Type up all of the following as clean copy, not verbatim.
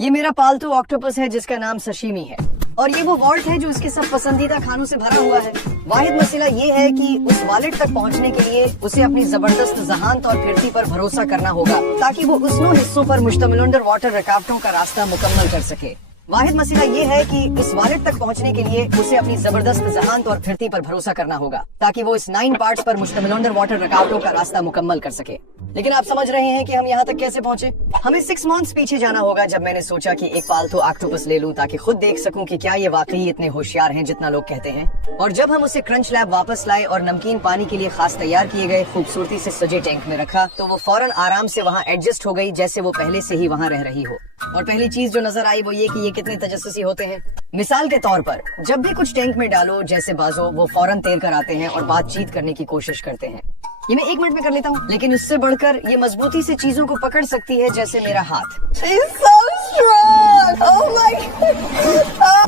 یہ میرا پالتو آکٹوپس ہے جس کا نام سشیمی ہے، اور یہ وہ والٹ ہے جو اس کے سب پسندیدہ کھانوں سے بھرا ہوا ہے۔ واحد مسئلہ یہ ہے کہ اس والٹ تک پہنچنے کے لیے اسے اپنی زبردست ذہانت اور پھرتی پر بھروسہ کرنا ہوگا تاکہ وہ اس نو حصوں پر مشتمل انڈر واٹر رکاوٹوں کا راستہ مکمل کر سکے۔ واحد مسئلہ یہ ہے کہ اس والٹ تک پہنچنے کے لیے اسے اپنی زبردست ذہانت اور پھرتی پر بھروسہ کرنا ہوگا تاکہ وہ اس 9 پارٹس پر مشتمل انڈر واٹر رکاوٹوں کا راستہ مکمل کر سکے۔ لیکن آپ سمجھ رہے ہیں کہ ہم یہاں تک کیسے پہنچے؟ ہمیں 6 months پیچھے جانا ہوگا جب میں نے سوچا کہ ایک پالتو آکٹوپس لے لوں تاکہ خود دیکھ سکوں کہ کیا یہ واقعی اتنے ہوشیار ہیں جتنا لوگ کہتے ہیں۔ اور جب ہم اسے کرنچ لیب واپس لائے اور نمکین پانی کے لیے خاص تیار کیے گئے خوبصورتی سے سجے ٹینک میں رکھا تو وہ فوراً آرام سے وہاں ایڈجسٹ ہو گئی جیسے وہ پہلے سے ہی وہاں رہ رہی ہو۔ اور پہلی چیز جو نظر آئی وہ یہ کہ یہ کتنے تجسسی ہوتے ہیں۔ مثال کے طور پر جب بھی کچھ ٹینک میں ڈالو جیسے بازو، وہ فوراً تیر کر آتے ہیں اور بات چیت کرنے کی کوشش کرتے ہیں۔ یہ میں 1 منٹ میں کر لیتا ہوں، لیکن اس سے بڑھ کر یہ مضبوطی سے چیزوں کو پکڑ سکتی ہے جیسے میرا ہاتھ۔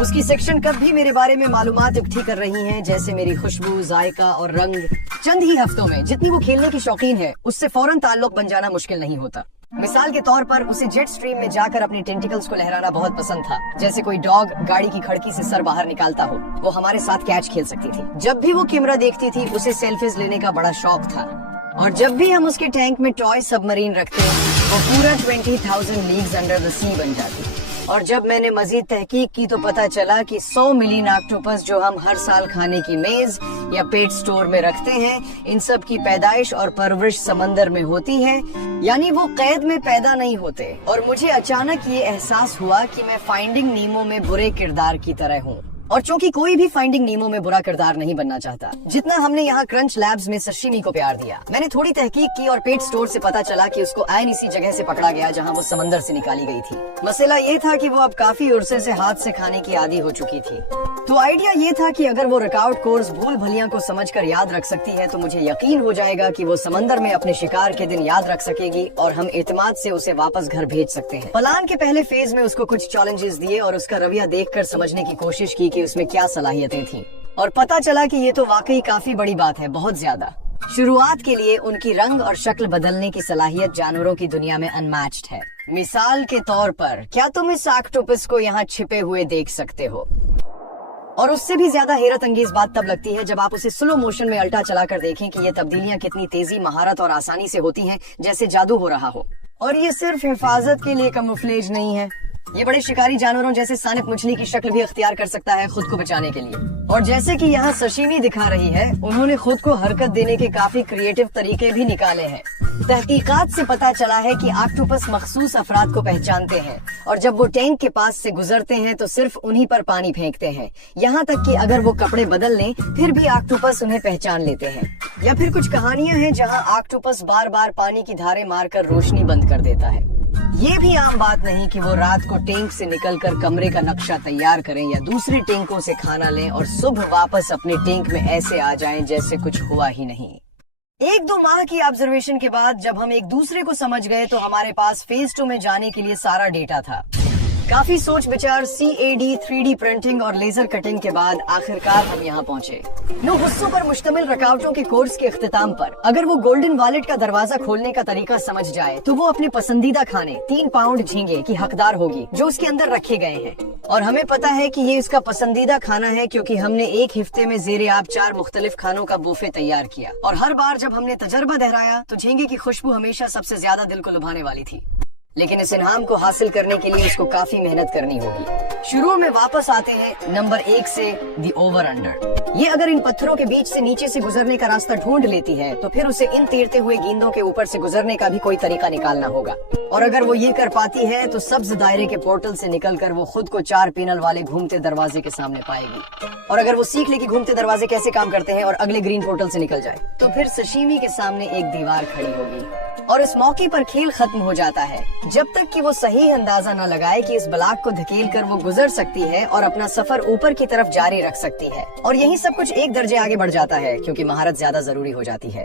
اس کی سیکشن کب بھی میرے بارے میں معلومات اکٹھی کر رہی ہیں جیسے میری خوشبو، ذائقہ اور رنگ۔ چند ہی ہفتوں میں جتنی وہ کھیلنے کی شوقین ہے اس سے فوراً تعلق بن جانا مشکل نہیں ہوتا۔ مثال کے طور پر اسے جیٹ سٹریم میں جا کر اپنی ٹینٹیکلز کو لہرانا بہت پسند تھا، جیسے کوئی ڈاگ گاڑی کی کھڑکی سے سر باہر نکالتا ہو۔ وہ ہمارے ساتھ کیچ کھیل سکتی تھی۔ جب بھی وہ کیمرہ دیکھتی تھی اسے سیلفیز لینے کا بڑا شوق تھا، اور جب بھی ہم اس کے ٹینک میں ٹوائے سب مرین رکھتے وہ پورا 20,000 لیگز انڈر دی سی بن جاتی۔ اور جب میں نے مزید تحقیق کی تو پتا چلا کہ 100 ملین آکٹوپس جو ہم ہر سال کھانے کی میز یا پیٹ سٹور میں رکھتے ہیں، ان سب کی پیدائش اور پرورش سمندر میں ہوتی ہے، یعنی وہ قید میں پیدا نہیں ہوتے۔ اور مجھے اچانک یہ احساس ہوا کہ میں فائنڈنگ نیمو میں برے کردار کی طرح ہوں، اور چونکہ کوئی بھی فائنڈنگ نیمو میں برا کردار نہیں بننا چاہتا جتنا ہم نے یہاں کرنچ لیبز میں سشیمی کو پیار دیا۔ میں نے تھوڑی تحقیق کی اور پیٹ سٹور سے پتا چلا کہ اس کو عین اسی جگہ سے پکڑا گیا جہاں وہ سمندر سے نکالی گئی تھی۔ مسئلہ یہ تھا کہ وہ اب کافی عرصے سے ہاتھ سے کھانے کی عادی ہو چکی تھی۔ تو آئیڈیا یہ تھا کہ اگر وہ ریکارڈ کورس بھول بھلیاں کو سمجھ کر یاد رکھ سکتی ہے تو مجھے یقین ہو جائے گا کہ وہ سمندر میں اپنے شکار کے دن یاد رکھ سکے گی اور ہم اعتماد سے اسے واپس گھر بھیج سکتے ہیں۔ پلان کے پہلے فیز میں اس کو کچھ چیلنجز دیے اور اس کا رویہ دیکھ کر سمجھنے کی کوشش کی کہ اس میں کیا صلاحیتیں تھیں، اور پتا چلا کہ یہ تو واقعی کافی بڑی بات ہے، بہت زیادہ۔ شروعات کے لیے ان کی رنگ اور شکل بدلنے کی صلاحیت جانوروں کی دنیا میں ان میچڈ ہے۔ مثال کے طور پر کیا تم اس آکٹوپس کو یہاں چھپے ہوئے دیکھ سکتے ہو؟ اور اس سے بھی زیادہ حیرت انگیز بات تب لگتی ہے جب آپ اسے سلو موشن میں الٹا چلا کر دیکھیں کہ یہ تبدیلیاں کتنی تیزی، مہارت اور آسانی سے ہوتی ہیں جیسے جادو ہو رہا ہو۔ اور یہ صرف حفاظت کے لیے کیموفلیج نہیں ہے، یہ بڑے شکاری جانوروں جیسے سانپ مچھلی کی شکل بھی اختیار کر سکتا ہے خود کو بچانے کے لیے۔ اور جیسے کہ یہاں سشیمی دکھا رہی ہے، انہوں نے خود کو حرکت دینے کے کافی کریٹو طریقے بھی نکالے ہیں۔ تحقیقات سے پتا چلا ہے کہ آکٹوپس مخصوص افراد کو پہچانتے ہیں، اور جب وہ ٹینک کے پاس سے گزرتے ہیں تو صرف انہی پر پانی پھینکتے ہیں، یہاں تک کہ اگر وہ کپڑے بدل لیں پھر بھی آکٹوپس انہیں پہچان لیتے ہیں۔ یا پھر کچھ کہانیاں ہیں جہاں آکٹوپس بار بار پانی کی دھاریں مار کر روشنی بند کر دیتا ہے۔ یہ بھی عام بات نہیں کہ وہ رات کو ٹینک سے نکل کر کمرے کا نقشہ تیار کریں یا دوسرے ٹینکوں سے کھانا لیں اور صبح واپس اپنے ٹینک میں ایسے آ جائیں جیسے کچھ ہوا ہی نہیں۔ 1-2 ماہ کی آبزرویشن کے بعد جب ہم ایک دوسرے کو سمجھ گئے تو ہمارے پاس فیز 2 میں جانے کے لیے سارا ڈیٹا تھا۔ کافی سوچ بچار، CAD 3D پرنٹنگ اور لیزر کٹنگ کے بعد آخرکار ہم یہاں پہنچے۔ 9 حصوں پر مشتمل رکاوٹوں کے کورس کے اختتام پر اگر وہ گولڈن والٹ کا دروازہ کھولنے کا طریقہ سمجھ جائے تو وہ اپنے پسندیدہ کھانے 3 پاؤنڈ جھینگے کی حقدار ہوگی جو اس کے اندر رکھے گئے ہیں۔ اور ہمیں پتا ہے کہ یہ اس کا پسندیدہ کھانا ہے کیونکہ ہم نے 1 ہفتے میں زیر آب 4 مختلف کھانوں کا بوفے تیار کیا، اور ہر بار جب ہم نے تجربہ دہرایا تو جھینگے کی خوشبو ہمیشہ سب سے زیادہ دل کو لبھانے والی تھی۔ لیکن اس انعام کو حاصل کرنے کے لیے اس کو کافی محنت کرنی ہوگی۔ شروع میں واپس آتے ہیں نمبر 1 سے دی اوور انڈر۔ یہ اگر ان پتھروں کے بیچ سے نیچے سے گزرنے کا راستہ ڈھونڈ لیتی ہے تو پھر اسے ان تیرتے ہوئے گیندوں کے اوپر سے گزرنے کا بھی کوئی طریقہ نکالنا ہوگا، اور اگر وہ یہ کر پاتی ہے تو سبز دائرے کے پورٹل سے نکل کر وہ خود کو 4 پینل والے گھومتے دروازے کے سامنے پائے گی، اور اگر وہ سیکھ لے کہ گھومتے دروازے کیسے کام کرتے ہیں اور اگلے گرین پورٹل سے نکل جائے تو پھر سشیمی کے سامنے ایک دیوار کھڑی ہوگی، اور اس موقع پر کھیل ختم ہو جاتا ہے جب تک کہ وہ صحیح اندازہ نہ لگائے کہ اس بلاک کو دھکیل کر وہ گزر سکتی ہے اور اپنا سفر اوپر کی طرف جاری رکھ سکتی ہے۔ اور یہی سب کچھ ایک درجے آگے بڑھ جاتا ہے کیونکہ مہارت زیادہ ضروری ہو جاتی ہے۔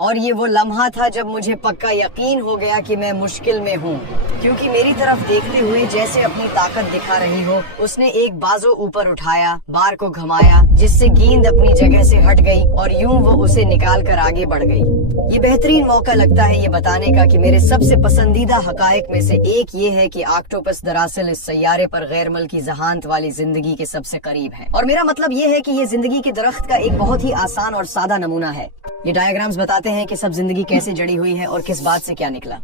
اور یہ وہ لمحہ تھا جب مجھے پکا یقین ہو گیا کہ میں مشکل میں ہوں، کیونکہ میری طرف دیکھتے ہوئے جیسے اپنی طاقت دکھا رہی ہو اس نے ایک بازو اوپر اٹھایا، بار کو گھمایا جس سے گیند اپنی جگہ سے ہٹ گئی اور یوں وہ اسے نکال کر آگے بڑھ گئی۔ یہ بہترین موقع لگتا ہے یہ بتانے کا کہ میرے سب سے پسندیدہ حقائق میں سے ایک یہ ہے کہ آکٹوپس دراصل اس سیارے پر غیر ملکی ذہانت والی زندگی کے سب سے قریب ہے، اور میرا مطلب یہ ہے کہ یہ زندگی کے درخت کا ایک بہت ہی آسان اور سادہ نمونہ ہے۔ یہ ڈائیگرامز بتاتے ہیں کہ سب زندگی کیسے جڑی ہوئی ہے اور کس بات سے کیا نکلا۔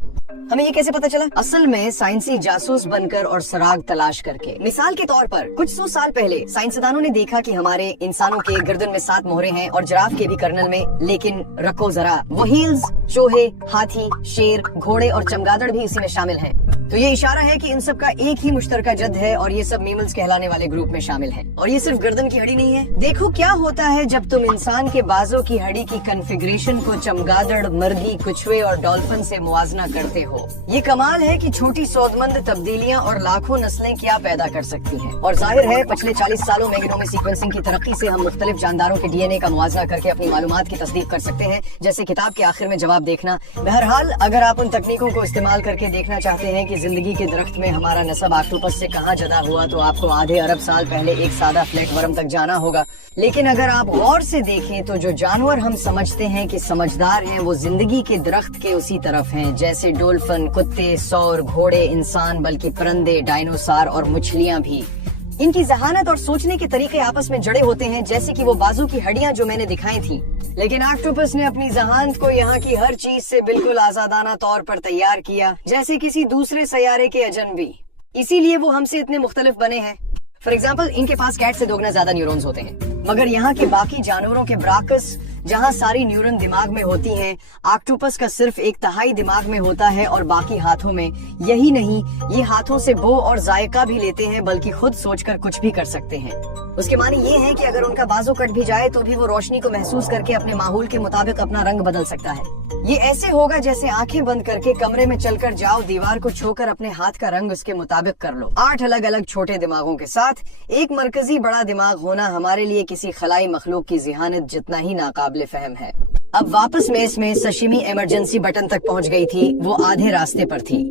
ہمیں یہ کیسے پتا چلا؟ اصل میں سائنسی جاسوس بن کر اور سراغ تلاش کر کے۔ مثال کے طور پر کچھ سو سال پہلے سائنسدانوں نے دیکھا کہ ہمارے انسانوں کے گردن میں 7 مہرے ہیں اور جراف کے بھی کرنل میں، لیکن رکو ذرا، وہ ہیلز، چوہے، ہاتھی، شیر، گھوڑے اور چمگادڑ بھی اسی میں شامل ہیں۔ تو یہ اشارہ ہے کہ ان سب کا ایک ہی مشترکہ جد ہے اور یہ سب میملز کہلانے والے گروپ میں شامل ہیں۔ اور یہ صرف گردن کی ہڈی نہیں ہے، دیکھو کیا ہوتا ہے جب تم انسان کے بازوں کی ہڈی کی کنفیگریشن کو چمگادڑ، مرغی، کچھوے اور ڈولفن سے موازنہ کرتے ہو۔ یہ کمال ہے کہ چھوٹی سودمند تبدیلیاں اور لاکھوں نسلیں کیا پیدا کر سکتی ہیں، اور ظاہر ہے پچھلے 40 سالوں میں جینوم سیکوینسنگ کی ترقی سے ہم مختلف جانداروں کے ڈی این اے کا موازنہ کر کے اپنی معلومات کی تصدیق کر سکتے ہیں، جیسے کتاب کے آخر میں جواب دیکھنا۔ بہرحال اگر آپ ان تکنیکوں کو استعمال کر کے دیکھنا چاہتے ہیں کہ زندگی کے درخت میں ہمارا نسب آکٹوپس سے کہاں جدا ہوا، تو آپ کو آدھے ارب سال پہلے ایک سادہ فلیٹ ورم تک جانا ہوگا۔ لیکن اگر آپ غور سے دیکھیں تو جو جانور ہم سمجھتے ہیں کہ سمجھدار ہیں وہ زندگی کے درخت کے اسی طرف ہیں، جیسے ڈولفن، کتے، سور، گھوڑے، انسان، بلکہ پرندے، ڈائنوسار اور مچھلیاں بھی۔ ان کی ذہانت اور سوچنے کے طریقے آپس میں جڑے ہوتے ہیں، جیسے کہ وہ بازو کی ہڈیاں جو میں نے دکھائی تھی۔ لیکن آکٹوپس نے اپنی ذہانت کو یہاں کی ہر چیز سے بالکل آزادانہ طور پر تیار کیا، جیسے کسی دوسرے سیارے کے اجنبی۔ اسی لیے وہ ہم سے اتنے مختلف بنے ہیں۔ فار ایگزامپل، ان کے پاس کیٹ سے 2 گنا زیادہ نیورونز ہوتے ہیں، مگر یہاں کے باقی جانوروں کے براکس جہاں ساری نیورون دماغ میں ہوتی ہیں، آکٹوپس کا صرف 1/3 دماغ میں ہوتا ہے اور باقی ہاتھوں میں۔ یہی نہیں، یہ ہاتھوں سے بو اور ذائقہ بھی لیتے ہیں، بلکہ خود سوچ کر کچھ بھی کر سکتے ہیں۔ اس کے معنی یہ ہے کہ اگر ان کا بازو کٹ بھی جائے تو بھی وہ روشنی کو محسوس کر کے اپنے ماحول کے مطابق اپنا رنگ بدل سکتا ہے۔ یہ ایسے ہوگا جیسے آنکھیں بند کر کے کمرے میں چل کر جاؤ، دیوار کو چھو کر اپنے ہاتھ کا رنگ اس کے مطابق کر لو۔ 8 الگ الگ چھوٹے دماغوں کے ساتھ ایک مرکزی بڑا دماغ ہونا ہمارے لیے کسی خلائی مخلوق کی ذہانت جتنا ہی ناقابل فہم ہے۔ اب واپس میز میں سشیمی ایمرجنسی بٹن تک پہنچ گئی تھی، وہ آدھے راستے پر تھی،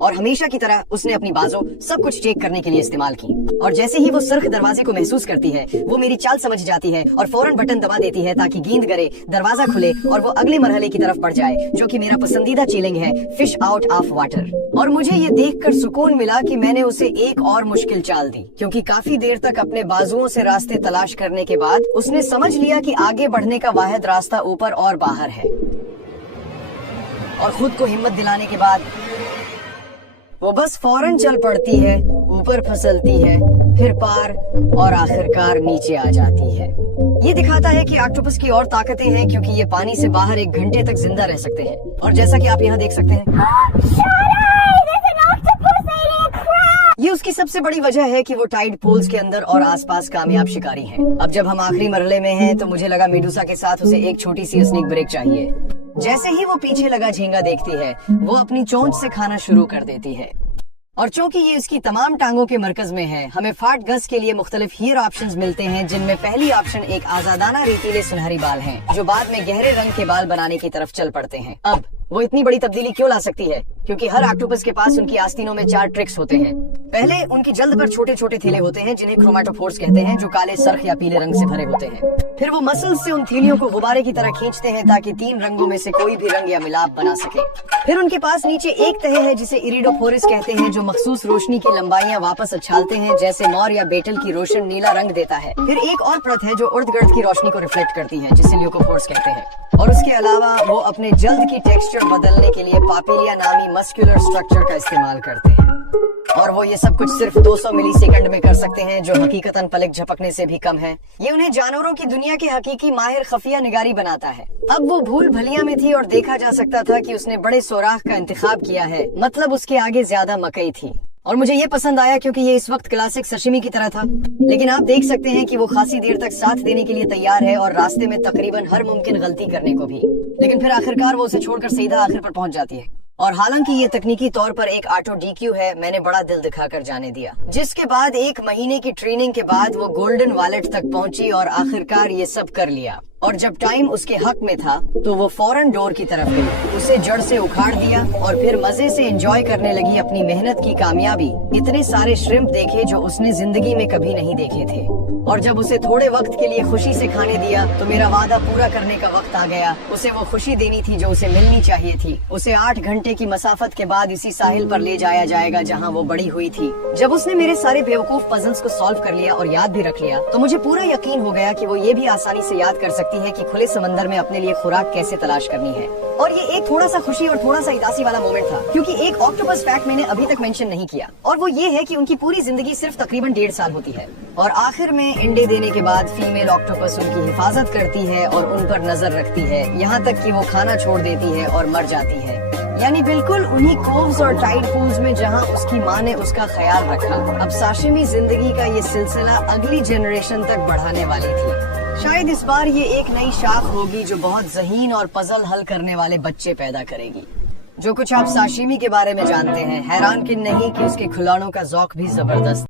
اور ہمیشہ کی طرح اس نے اپنی بازو سب کچھ چیک کرنے کے لیے استعمال کی، اور جیسے ہی وہ سرخ دروازے کو محسوس کرتی ہے وہ میری چال سمجھ جاتی ہے اور فوراً بٹن دبا دیتی ہے تاکہ گیند گرے، دروازہ کھلے اور وہ اگلے مرحلے کی طرف بڑھ جائے، جو کہ میرا پسندیدہ چیلنج ہے، فش آؤٹ آف واٹر۔ اور مجھے یہ دیکھ کر سکون ملا کہ میں نے اسے ایک اور مشکل چال دی، کیونکہ کافی دیر تک اپنے بازوؤں سے راستے تلاش کرنے کے بعد اس نے سمجھ لیا کہ آگے بڑھنے کا واحد راستہ اوپر اور باہر ہے، اور خود کو ہمت دلانے کے بعد وہ بس فوراً چل پڑتی ہے، اوپر پھسلتی ہے، پھر پار، اور آخرکار نیچے آ جاتی ہے۔ یہ دکھاتا ہے کہ آکٹوپس کی اور طاقتیں ہیں، کیونکہ یہ پانی سے باہر 1 گھنٹے تک زندہ رہ سکتے ہیں، اور جیسا کہ آپ یہاں دیکھ سکتے ہیں، یہ اس کی سب سے بڑی وجہ ہے کہ وہ ٹائیڈ پولز کے اندر اور آس پاس کامیاب شکاری ہیں۔ اب جب ہم آخری مرحلے میں ہیں تو مجھے لگا میڈوسا کے ساتھ اسے ایک چھوٹی سی اسنیک بریک چاہیے۔ جیسے ہی وہ پیچھے لگا جھینگا دیکھتی ہے، وہ اپنی چونچ سے کھانا شروع کر دیتی ہے، اور چونکہ یہ اس کی تمام ٹانگوں کے مرکز میں ہے، ہمیں فاٹ گز کے لیے مختلف ہیئر آپشنز ملتے ہیں، جن میں پہلی آپشن ایک آزادانہ ریتیلے سنہری بال ہیں، جو بعد میں گہرے رنگ کے بال بنانے کی طرف چل پڑتے ہیں۔ اب وہ اتنی بڑی تبدیلی کیوں لا سکتی ہے؟ کیونکہ ہر آکٹوپس کے پاس ان کی آستینوں میں 4 ٹرکس ہوتے ہیں۔ پہلے ان کی جلد پر چھوٹے چھوٹے تھیلے ہوتے ہیں جنہیں کرومیٹوفورس کہتے ہیں، جو کالے، سرخ یا پیلے رنگ سے بھرے ہوتے ہیں۔ پھر وہ مسلز سے ان تھیلیوں کو غبارے کی طرح کھینچتے ہیں تاکہ 3 رنگوں میں سے کوئی بھی رنگ یا ملاپ بنا سکے۔ پھر ان کے پاس نیچے ایک تہہ ہے جسے ایریڈوفورس کہتے ہیں، جو مخصوص روشنی کی لمبائیاں واپس اچھالتے ہیں، جیسے مور یا بیٹل کی روشن نیلا رنگ دیتا ہے۔ پھر ایک اور پرت ہے جو ارد گرد کی روشنی کو ریفلیکٹ کرتی ہے، جسے لیوکوفورس کہتے ہیں، اور اس کے علاوہ وہ اپنے جلد کی ٹیکسچر بدلنے کے لیے پاپیلیا نامی مسکولر اسٹرکچر کا استعمال کرتے ہیں، اور وہ یہ سب کچھ صرف 200 ملی سیکنڈ میں کر سکتے ہیں، جو حقیقتاً پلک جھپکنے سے بھی کم ہے۔ یہ انہیں جانوروں کی دنیا کے حقیقی ماہر خفیہ نگاری بناتا ہے۔ اب وہ بھول بھلیاں میں تھی اور دیکھا جا سکتا تھا کہ اس نے بڑے سوراخ کا انتخاب کیا ہے، مطلب اس کے آگے زیادہ مکئی تھی، اور مجھے یہ پسند آیا کیونکہ یہ اس وقت کلاسک سشیمی کی طرح تھا۔ لیکن آپ دیکھ سکتے ہیں کہ وہ خاصی دیر تک ساتھ دینے کے لیے تیار ہے، اور راستے میں تقریباً ہر ممکن غلطی کرنے کو بھی، لیکن پھر آخرکار وہ اسے چھوڑ کر سیدھا آخر پر پہنچ جاتی ہے۔ اور حالانکہ یہ تکنیکی طور پر ایک آٹو ڈی کیو ہے، میں نے بڑا دل دکھا کر جانے دیا، جس کے بعد 1 مہینے کی ٹریننگ کے بعد وہ گولڈن والیٹ تک پہنچی اور آخرکار یہ سب کر لیا۔ اور جب ٹائم اس کے حق میں تھا تو وہ فوراً ڈور کی طرف گئی، اسے جڑ سے اکھاڑ دیا اور پھر مزے سے انجوائے کرنے لگی اپنی محنت کی کامیابی۔ اتنے سارے شرمپ دیکھے جو اس نے زندگی میں کبھی نہیں دیکھے تھے، اور جب اسے تھوڑے وقت کے لیے خوشی سے کھانے دیا تو میرا وعدہ پورا کرنے کا وقت آ گیا۔ اسے وہ خوشی دینی تھی جو اسے ملنی چاہیے تھی۔ اسے 8 گھنٹے کی مسافت کے بعد اسی ساحل پر لے جایا جائے گا جہاں وہ بڑی ہوئی تھی۔ جب اس نے میرے سارے بیوقوف پزلز کو سالو کر لیا اور یاد بھی رکھ لیا تو مجھے پورا یقین ہو گیا کہ وہ یہ بھی آسانی سے یاد کر سکتی ہے کہ کھلے سمندر میں اپنے لیے خوراک کیسے تلاش کرنی ہے۔ اور یہ ایک تھوڑا سا خوشی اور تھوڑا سا اداسی والا مومنٹ تھا، کیونکہ ایک آکٹوپس فیکٹ میں نے ابھی تک مینشن نہیں کیا، اور وہ یہ ہے کہ ان کی پوری زندگی صرف تقریباً 1.5 سال ہوتی ہے، اور آخر میں انڈے دینے کے بعد فیمیل آکٹوپس ان کی حفاظت کرتی ہے اور ان پر نظر رکھتی ہے، یہاں تک کہ وہ کھانا چھوڑ دیتی ہے اور مر جاتی ہے، یعنی بالکل انہی کووز اور ٹائڈ پولز میں جہاں اس کی ماں نے اس کا خیال رکھا۔ اب ساشیمی زندگی کا یہ سلسلہ اگلی جنریشن تک بڑھانے والی تھی۔ شاید اس بار یہ ایک نئی شاخ ہوگی جو بہت ذہین اور پزل حل کرنے والے بچے پیدا کرے گی۔ جو کچھ آپ ساشیمی کے بارے میں جانتے ہیں، حیران کن نہیں کہ اس کے کھلونوں کا ذوق بھی زبردست